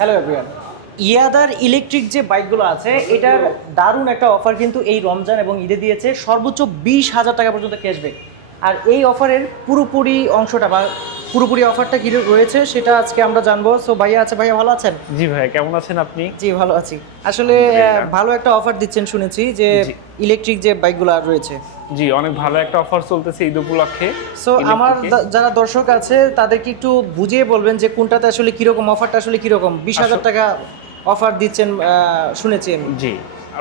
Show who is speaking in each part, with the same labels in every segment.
Speaker 1: Hello ইয়াদার electric যে বাইকগুলো আছে, এটার দারুণ একটা অফার কিন্তু এই রমজান এবং ঈদে দিয়েছে। সর্বোচ্চ বিশ হাজার টাকা পর্যন্ত ক্যাশব্যাক আর এই অফারের পুরোপুরি অংশটা বা পুরোপুরি অফারটা কি রয়েছে সেটা আজকে আমরা জানব। সো ভাইয়া আছে ভাইয়া ভালো আছেন?
Speaker 2: জি ভাই কেমন আছেন আপনি?
Speaker 1: জি ভালো আছি। আসলে ভালো একটা অফার দিচ্ছেন শুনেছি যে ইলেকট্রিক যে বাইকগুলো আর রয়েছে।
Speaker 2: জি অনেক ভালো একটা অফার চলতেছে ঈদ উপলক্ষে
Speaker 1: সো আমার যারা দর্শক আছে তাদেরকে একটু বুঝিয়ে বলবেন যে কোনটাতে আসলে কীরকম অফারটা আসলে কীরকম। বিশ হাজার টাকা অফার দিচ্ছেন শুনেছি আমি।
Speaker 2: জি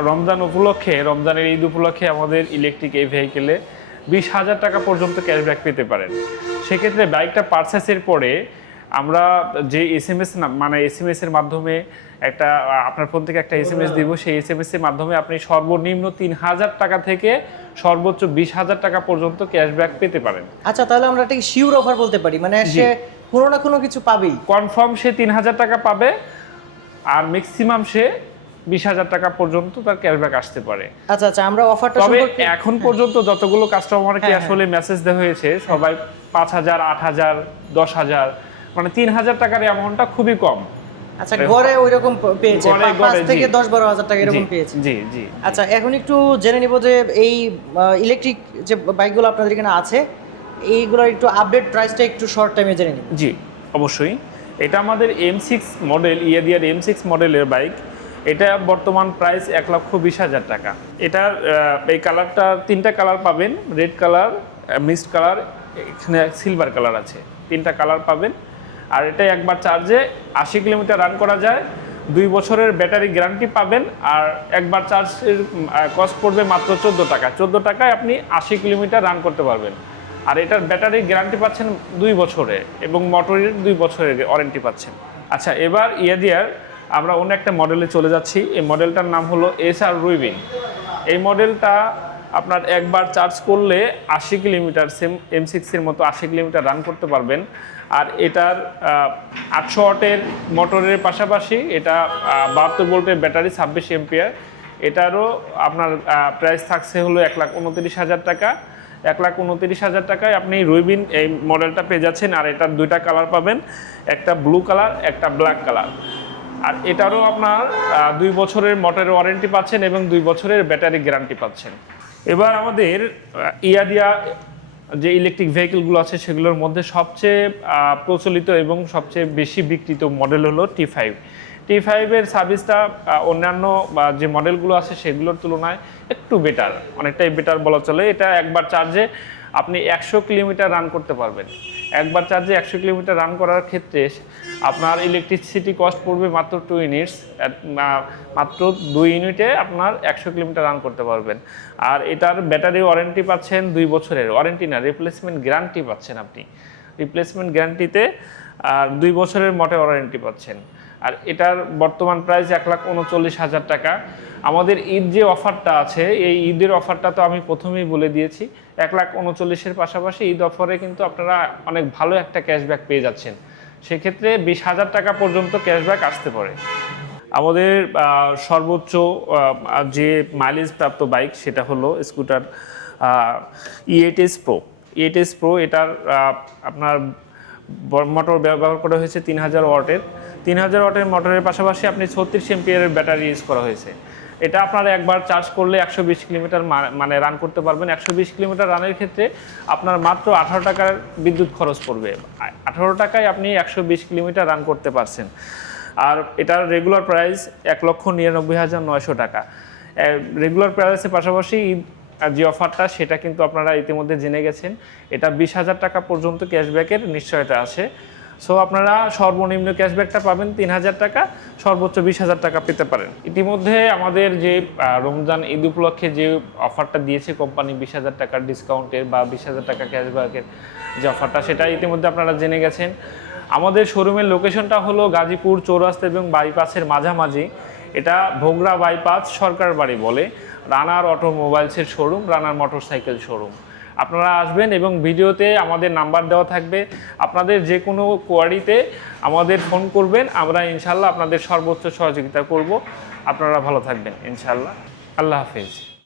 Speaker 2: রমজান উপলক্ষে রমজানের ঈদ উপলক্ষে আমাদের ইলেকট্রিক এই ভেহিকেলে বিশ হাজার টাকা পর্যন্ত ক্যাশব্যাক পেতে পারেন। সেক্ষেত্রে বাইকটা পারচেসের পরে আমরা যে এস এম এস মানে এস এম এস এর মাধ্যমে একটা আপনার ফোন থেকে একটা এস এম এস দিব সেই এস এম এস এর মাধ্যমে আপনি সর্বনিম্ন তিন হাজার টাকা থেকে সর্বোচ্চ বিশ হাজার টাকা পর্যন্ত ক্যাশব্যাক পেতে পারেন।
Speaker 1: আচ্ছা তাহলে আমরা একটা শিওর অফার বলতে পারি মানে সে কোনো না কোনো কিছু পাবেই।
Speaker 2: কনফার্ম সে তিন হাজার টাকা পাবে আর ম্যাক্সিমাম সে বিশ হাজার টাকা পর্যন্ত তার ক্যাশব্যাক আসতে পারে।
Speaker 1: আচ্ছা আচ্ছা আমরা অফারটা
Speaker 2: তবে এখন পর্যন্ত যতগুলো কাস্টমারকে
Speaker 1: হ্যাঁ, হ্যাঁ।
Speaker 2: আসলে মেসেজ দেওয়া হয়েছে সবাই পাঁচ হাজার আট হাজার দশ হাজার মানে তিন হাজার টাকার অ্যামাউন্টটা খুবই কম।
Speaker 1: আচ্ছা ঘরে ওই রকম পেয়েছে পাঁচ। থেকে দশ বারো হাজার টাকা এরকম পেয়েছে।
Speaker 2: জি জি।
Speaker 1: আচ্ছা এখন একটু জেনে নিব যে এই ইলেকট্রিক যে বাইকগুলো আপনাদের এখানে আছে এইগুলোর একটু আপডেট প্রাইসটা একটু শর্ট টাইমে জেনে নিব।
Speaker 2: জি অবশ্যই। এটা আমাদের এম সিক্স মডেল ইয়াদিয়ার এম সিক্স মডেলের বাইক এটা বর্তমান প্রাইস এক লক্ষ বিশ হাজার টাকা। এটার এই কালারটা তিনটা কালার পাবেন রেড কালার মিক্সড কালার এখানে সিলভার কালার আছে। তিনটা কালার পাবেন। আর এটা একবার চার্জে আশি কিলোমিটার রান করা যায়। দুই বছরের ব্যাটারি গ্যারান্টি পাবেন। আর একবার চার্জের কস্ট পড়বে মাত্র চোদ্দ টাকা। চোদ্দ টাকায় আপনি আশি কিলোমিটার রান করতে পারবেন। আর এটার ব্যাটারি গ্যারান্টি পাচ্ছেন দুই বছরে এবং মোটরের দুই বছরের ওয়ারেন্টি পাচ্ছেন। আচ্ছা এবার ইয়াদিয়ার আমরা অন্য একটা মডেলে চলে যাচ্ছি। এই মডেলটার নাম হলো এস আর রুইবিন এই মডেলটা আপনার একবার চার্জ করলে আশি কিলোমিটার সেম এম সিক্সের মতো আশি কিলোমিটার রান করতে পারবেন। আর এটার আটশো ওয়াটের মোটরের পাশাপাশি এটা বাহাত্তর ভোল্টের ব্যাটারি ছাব্বিশ এমপিয়ার এটারও আপনার প্রাইস থাকছে হলো এক লাখ উনত্রিশ হাজার টাকা। এক লাখ উনত্রিশ হাজার টাকায় আপনি রুইবিন এই মডেলটা পেয়ে যাচ্ছেন। আর এটার দুইটা কালার পাবেন। একটা ব্লু কালার একটা ব্ল্যাক কালার আর এটারও আপনার দুই বছরের মোটরের ওয়ারেন্টি পাচ্ছেন এবং দুই বছরের ব্যাটারি গ্যারান্টি পাচ্ছেন। এবার আমাদের আহ, ইয়াদিয়া যে ইলেকট্রিক ভেহিকেলগুলো আছে সেগুলোর মধ্যে সবচেয়ে প্রচলিত এবং সবচেয়ে বেশি বিক্রিত মডেল হলো টি ফাইভ টি ফাইভের সার্ভিসটা অন্যান্য যে মডেলগুলো আছে সেগুলোর তুলনায় একটু বেটার অনেকটাই বেটার বলা চলে। এটা একবার চার্জে আপনি একশো কিলোমিটার রান করতে পারবেন। একবার চার্জে একশো কিলোমিটার রান করার ক্ষেত্রে আপনার ইলেকট্রিসিটি কস্ট পড়বে মাত্র টু ইউনিটস মাত্র দুই ইউনিটে আপনার একশো কিলোমিটার রান করতে পারবেন। আর এটার ব্যাটারি ওয়ারেন্টি পাচ্ছেন দুই বছরের। ওয়ারেন্টি না রিপ্লেসমেন্ট গ্যারান্টি পাচ্ছেন আপনি। রিপ্লেসমেন্ট গ্যারান্টিতে আর দুই বছরের মোটে ওয়ারেন্টি পাচ্ছেন। আর এটার বর্তমান প্রাইস এক লাখ উনচল্লিশ হাজার টাকা। আমাদের ঈদ যে অফারটা আছে, এই ঈদের অফারটা তো আমি প্রথমেই বলে দিয়েছি। এক লাখ উনচল্লিশের পাশাপাশি ঈদ অফারে কিন্তু আপনারা অনেক ভালো একটা ক্যাশব্যাক পেয়ে যাচ্ছেন। সেক্ষেত্রে বিশ হাজার টাকা পর্যন্ত ক্যাশব্যাক আসতে পারে। আমাদের সর্বোচ্চ যে মাইলেজ প্রাপ্ত বাইক সেটা হলো scooter EATS pro EATS pro এটার আপনার মোটর ব্যবহার করা হয়েছে তিন হাজার ওয়াটের। তিন হাজার ওয়াটের মোটরের পাশাপাশি আপনি ছত্রিশ এমপিয়ারের ব্যাটারি ইউজ করা হয়েছে। এটা আপনারা একবার চার্জ করলে একশো বিশ কিলোমিটার মানে রান করতে পারবেন। একশো বিশ কিলোমিটার রানের ক্ষেত্রে আপনার মাত্র আঠারো টাকার বিদ্যুৎ খরচ পড়বে। আঠারো টাকায় আপনি একশো বিশ কিলোমিটার রান করতে পারছেন। আর এটার রেগুলার প্রাইস এক লক্ষ নিরানব্বই হাজার নয়শো টাকা। রেগুলার প্রাইসের পাশাপাশি ঈদ যে অফারটা সেটা কিন্তু আপনারা ইতিমধ্যে জেনে গেছেন। এটা বিশ হাজার টাকা পর্যন্ত ক্যাশব্যাকের নিশ্চয়তা আছে। সো আপনারা সর্বনিম্ন ক্যাশব্যাকটা পাবেন তিন হাজার টাকা, সর্বোচ্চ বিশ হাজার টাকা পেতে পারেন। ইতিমধ্যে আমাদের যে রমজান ঈদ উপলক্ষে যে অফারটা দিয়েছে কোম্পানি বিশ হাজার টাকার ডিসকাউন্টের বা বিশ হাজার টাকা ক্যাশব্যাকের যে অফারটা সেটা ইতিমধ্যে আপনারা জেনে গেছেন। আমাদের শোরুমের লোকেশনটা হলো গাজীপুর চৌরাস্তা এবং বাইপাসের মাঝামাঝি। এটা ভোগড়া বাইপাস সরকার বাড়ি বলে, রানার অটোমোবাইলসের শোরুম রানার মোটরসাইকেল শোরুম আপনারা আসবেন এবং ভিডিওতে আমাদের নাম্বার দেওয়া থাকবে। আপনাদের যে কোনো কোয়ারিতে আমাদের ফোন করবেন, আমরা ইনশাল্লাহ আপনাদের সর্বোচ্চ সহযোগিতা করব। আপনারা ভালো থাকবেন, ইনশাল্লাহ। আল্লাহ হাফেজ।